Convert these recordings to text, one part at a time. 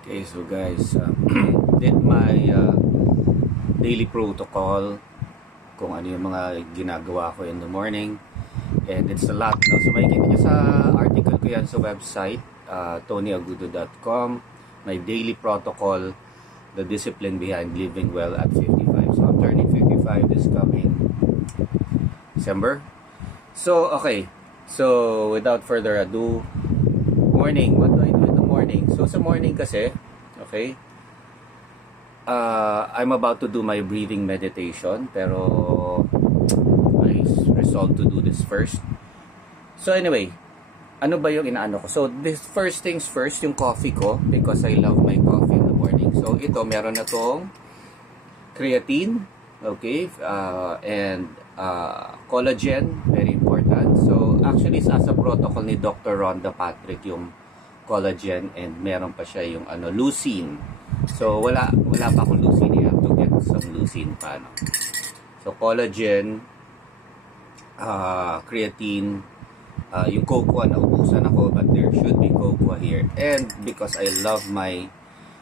Okay, so guys, did my daily protocol kung ano yung mga ginagawa ko in the morning, and it's a lot, no? So makikita nyo sa article ko yan sa website, tonyagudo.com, my daily protocol, the discipline behind living well at 55. So I'm turning 55 this coming December. So okay, so without further ado, morning, what do I do in the morning? So sa morning kasi, okay, I'm about to do my breathing meditation, pero I resolved to do this first. So anyway, ano ba yung inaano ko? So this first things first, yung coffee ko, because I love my coffee in the morning. So ito, meron na tong creatine, okay, and collagen, very important. So actually sa protocol ni Dr. Rhonda Patrick yung collagen, and meron pa siya yung leucine. So wala pa akong leucine, I have to get some leucine pa, no? So collagen, creatine, yung cocoa, naubusan ako, but there should be cocoa here. And because I love my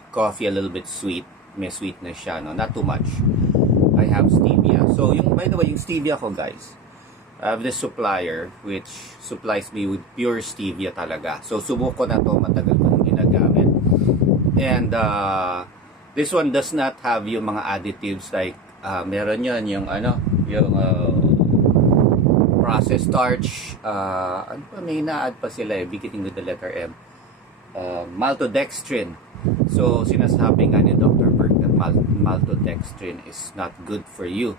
coffee a little bit sweet, may sweetness siya, no? Not too much. I have stevia. So yung, by the way, yung stevia ko, guys, I have this supplier which supplies me with pure stevia talaga. So subok ko na to, matagal ko nang ginagamit. And this one does not have yung mga additives like meron yan yung yung processed starch, ano pa, may na-add pa sila beginning with the letter M, maltodextrin. So sinasabi nga ni Dr. Berg that maltodextrin is not good for you.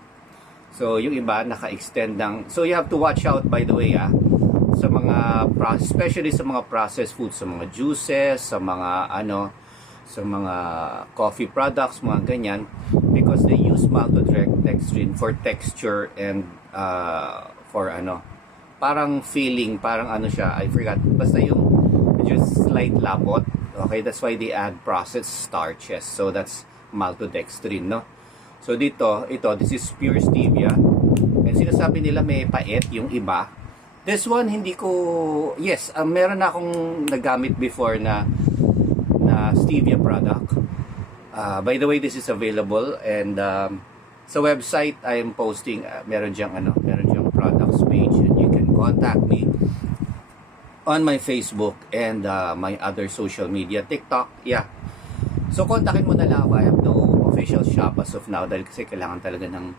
So yung iba naka-extend ng, so you have to watch out, by the way, sa mga especially sa mga processed foods, sa mga juices, sa mga sa mga coffee products, mga ganyan, because they use maltodextrin for texture and for parang feeling, parang siya, I forgot, basta yung just slight labot. Okay, that's why they add processed starches. So that's maltodextrin, no? So dito, this is pure stevia. And sinasabi nila may pait yung iba. This one, hindi ko, yes, meron na akong nagamit before na stevia product. By the way, this is available, and sa website I am posting, meron diyang products page, and you can contact me on my Facebook and my other social media, TikTok, yeah. So kontakin mo na lang ako. I have no official shop as of now, dahil kasi kailangan talaga ng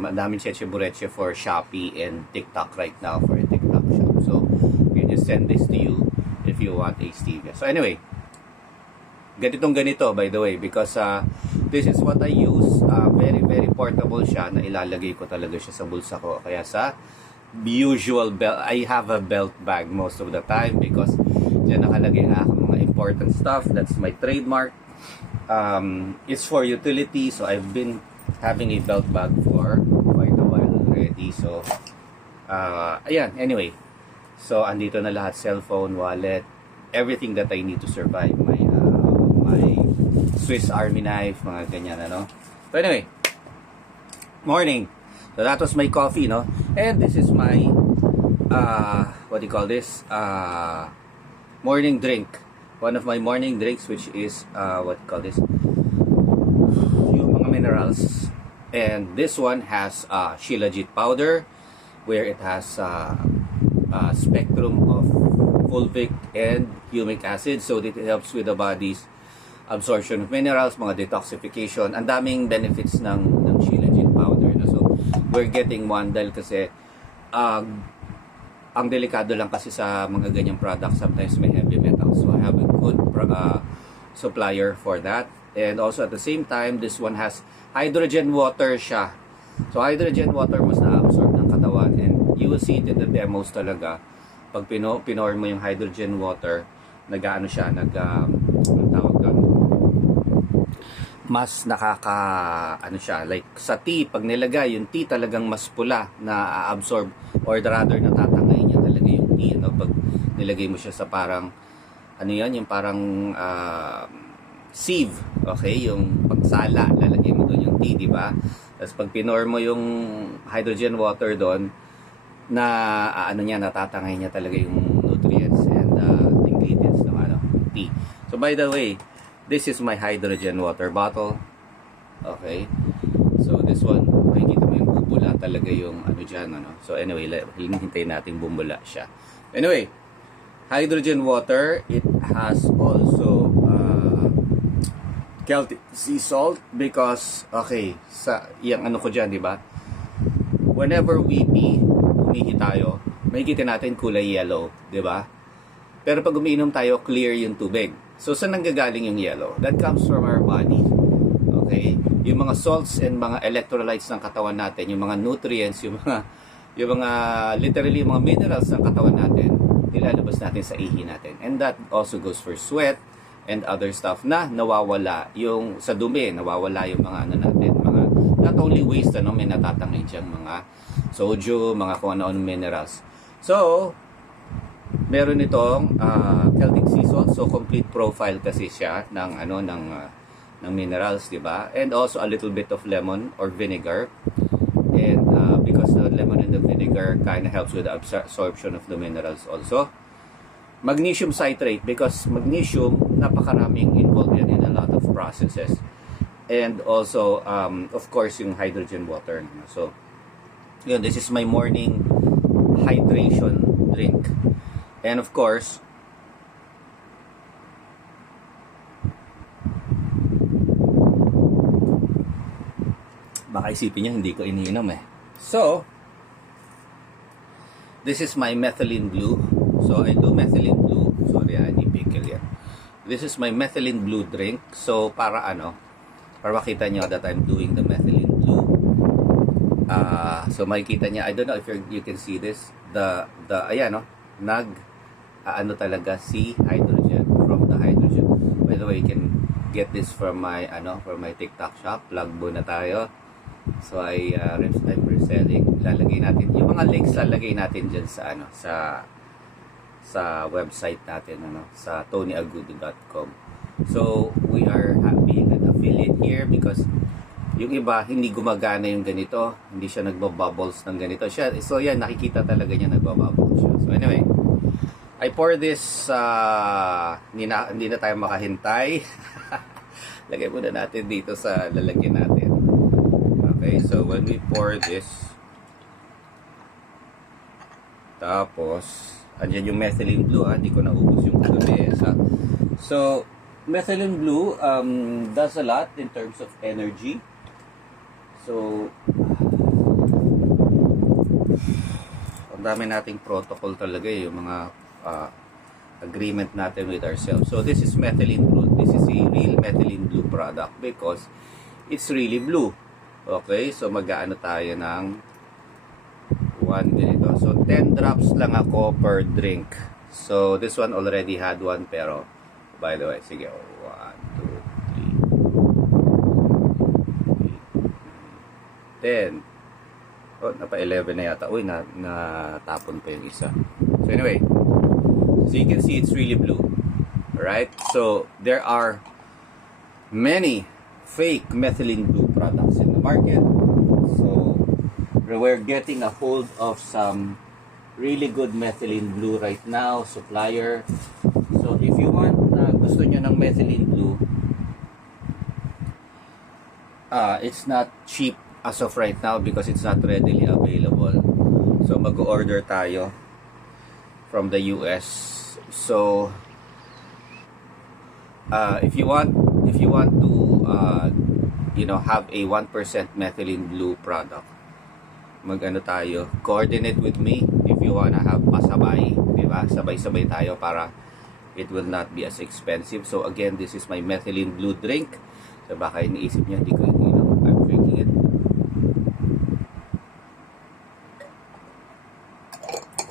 madaming cheche for Shopee and TikTok right now for a TikTok shop. So you just send this to you if you want a stevia. So anyway, ganito by the way, because this is what I use. Very very portable siya, na ilalagay ko talaga siya sa bulsa ko. Kaya sa usual belt, I have a belt bag most of the time, because diyan nakalagay ang aking mga important stuff. That's my trademark. It's for utility, so I've been having a belt bag for quite a while already. So ayan, anyway, so andito na lahat, cellphone, wallet, everything that I need to survive, my Swiss Army knife, mga ganyan, So anyway, morning. So that was my coffee, no? And this is my what do you call this? Morning drink. One of my morning drinks, which is what do you call this? Yung mga minerals. And this one has Shilajit powder, where it has spectrum of fulvic and humic acid, so that it helps with the body's absorption of minerals, mga detoxification. Ang daming benefits ng Shilajit powder, no? So we're getting one dahil kasi ang delikado lang kasi sa mga ganyang products, sometimes may heavy metals. So I have a good supplier for that. And also at the same time, this one has hydrogen water siya. So hydrogen water mas na-absorb ng katawan, and you will see it in the demos talaga. Pag pinor mo yung hydrogen water, siya, tawag doon, mas siya, like sa tea, pag nilagay yung tea, talagang mas pula na absorb, or rather natatangay niya talaga yung tea, pag nilagay mo siya sa parang yung parang sieve, okay, yung pagsala, lalagay mo doon yung tea, di ba? Tapos pag pinor mo yung hydrogen water doon, na natatangay niya talaga yung nutrients and ingredients ng tea. So by the way, this is my hydrogen water bottle. Okay. So this one, makikita mo yung bubula talaga yung ano dyan, ano. So anyway, hintayin natin bumula siya. Anyway, hydrogen water, it has also Celtic sea salt because, okay, sa yung ano ko dyan, di ba? Whenever we pee, umihi tayo, makikita natin kulay yellow, di ba? Pero pag umiinom tayo, clear yung tubig. So, saan nanggagaling yung yellow? That comes from our body. Okay? Yung mga salts and mga electrolytes ng katawan natin, yung mga nutrients, yung mga literally yung mga minerals ng katawan natin, nilalabas natin sa ihi natin. And that also goes for sweat and other stuff na nawawala yung sa dumi, nawawala yung mga ano natin, mga not only waste, ano, may natatangay diyang mga sodium, mga kung ano-ano minerals. So, meron itong Celtic sea salt, so complete profile kasi siya ng ano ng minerals, di ba? And also a little bit of lemon or vinegar. And because the lemon and the vinegar kind of helps with the absorption of the minerals also. Magnesium citrate, because magnesium, napakaraming involved yan in a lot of processes. And also, of course, yung hydrogen water. So, yun, this is my morning hydration drink. And of course, baka isipin niya hindi ko iniinom eh. So, this is my methylene blue. So, I do methylene blue. Sorry, hindi pickle yan. This is my methylene blue drink. So, para ano? Para makita nyo that I'm doing the methylene blue. So, makikita niya. I don't know if you can see this. Ayan, no? Ano talaga, si hydrogen. From the hydrogen. By the way, you can get this from my TikTok shop. Plug muna tayo. So, I'm reselling. Lalagay natin. Yung mga links lalagay natin dyan sa website natin, sa tonyagudo.com. So, we are being an affiliate here because yung iba, hindi gumagana yung ganito. Hindi siya nagbabubbles ng ganito. So, yan, nakikita talaga niya nagbabubbles siya. So, anyway, I pour this, hindi na tayo makahintay. Lagay muna natin dito sa lalagyan natin. Okay, so when we pour this, tapos, andyan yung methylene blue, hindi ko naubos yung lamesa. So, methylene blue does a lot in terms of energy. So, ang dami nating protocol talaga, yung mga agreement natin with ourselves. So, this is methylene blue. This is a real methylene blue product because it's really blue. Okay, so mag-aano tayo ng 1 ganito. So, 10 drops lang ako per drink. So, this one already had one, pero, by the way, sige, 1, 2, 3, 10. Oh, napa-11 na yata. Uy, natapon pa yung isa. So, anyway, so you can see it's really blue. Alright? So, there are many fake methylene blue products in the market. So, we're getting a hold of some really good methylene blue right now, supplier. So, if you want, gusto nyo ng methylene blue, it's not cheap as of right now because it's not readily available. So, mag-order tayo from the US. So, if you want to, have a 1% methylene blue product, mag-ano tayo, coordinate with me if you wanna have pasabay, diba? Sabay-sabay tayo para it will not be as expensive. So again, this is my methylene blue drink. So baka iniisip niyo hindi ko ininom, I'm drinking it.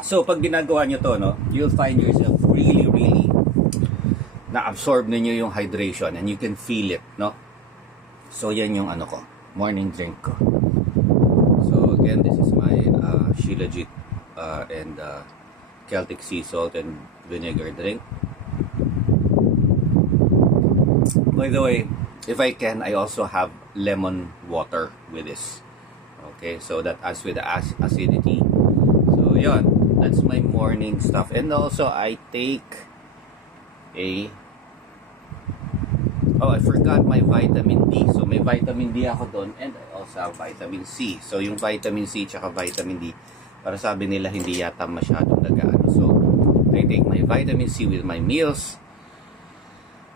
So pag ginagawa niyo to, you'll find yourself really na-absorb ninyo yung hydration and you can feel it, So yan yung ano ko, morning drink ko. So again, this is my Shilajit and Celtic sea salt and vinegar drink. By the way, if I can, I also have lemon water with this. Okay, so that adds with the acidity. So yun, that's my morning stuff. And also I take a Oh, I forgot my vitamin D. So may vitamin D ako doon, and I also have vitamin C. So yung vitamin C tsaka vitamin D, para sabi nila hindi yata masyadong nagaano. So I take my vitamin C with my meals,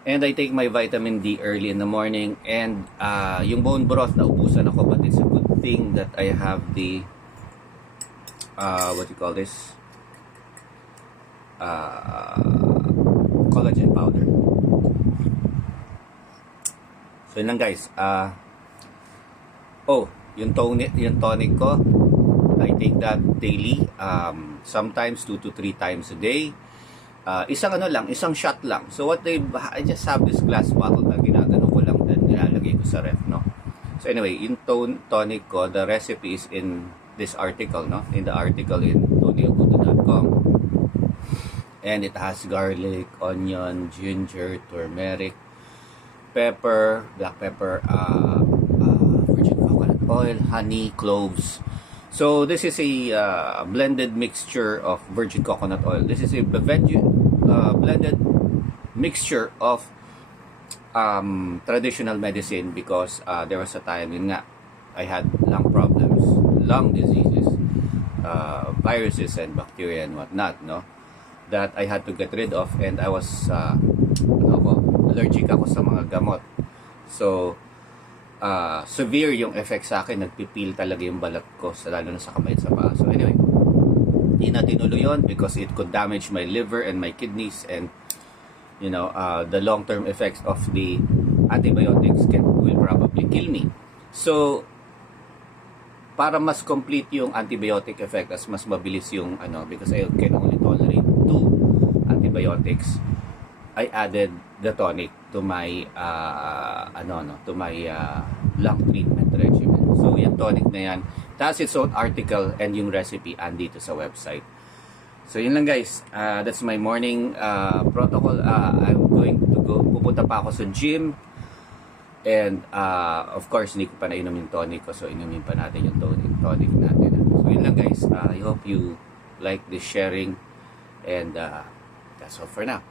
and I take my vitamin D early in the morning. And yung bone broth, naubusan ako, but it's a good thing that I have the what you call this, collagen powder. So yun lang guys. Yung tonic ko, I take that daily, sometimes 2 to 3 times a day. Isang shot lang. So I just have this glass bottle na ginagano ko lang, then nilalagay ko sa ref, no? So anyway, yung tonic ko, the recipe is in this article, no? In the article in tonyagudo.com. And it has garlic, onion, ginger, turmeric, pepper, black pepper, virgin coconut oil, honey, cloves. So this is a blended mixture of virgin coconut oil. This is a blended mixture of traditional medicine, because there was a time yun nga, I had lung problems, lung diseases, viruses and bacteria and whatnot, no, that I had to get rid of, and I was allergic ako sa mga gamot. So severe yung effect sa akin, nagpipil talaga yung balat ko, lalo na sa kamay at sa paa. So anyway, hindi na tinuloy yun because it could damage my liver and my kidneys, and the long-term effects of the antibiotics will probably kill me. So para mas complete yung antibiotic effect, as mas mabilis yung because I can only tolerate 2 antibiotics, I added the tonic to my lung treatment regimen. So yung tonic na yan, it has its own article, and yung recipe andito sa website. So yun lang guys, that's my morning protocol. I'm going to go, pupunta pa ako sa gym, and of course hindi ko pa nainom yung tonic ko, so inumin pa natin yung tonic natin. So yun lang guys, I hope you like this sharing, and that's all for now.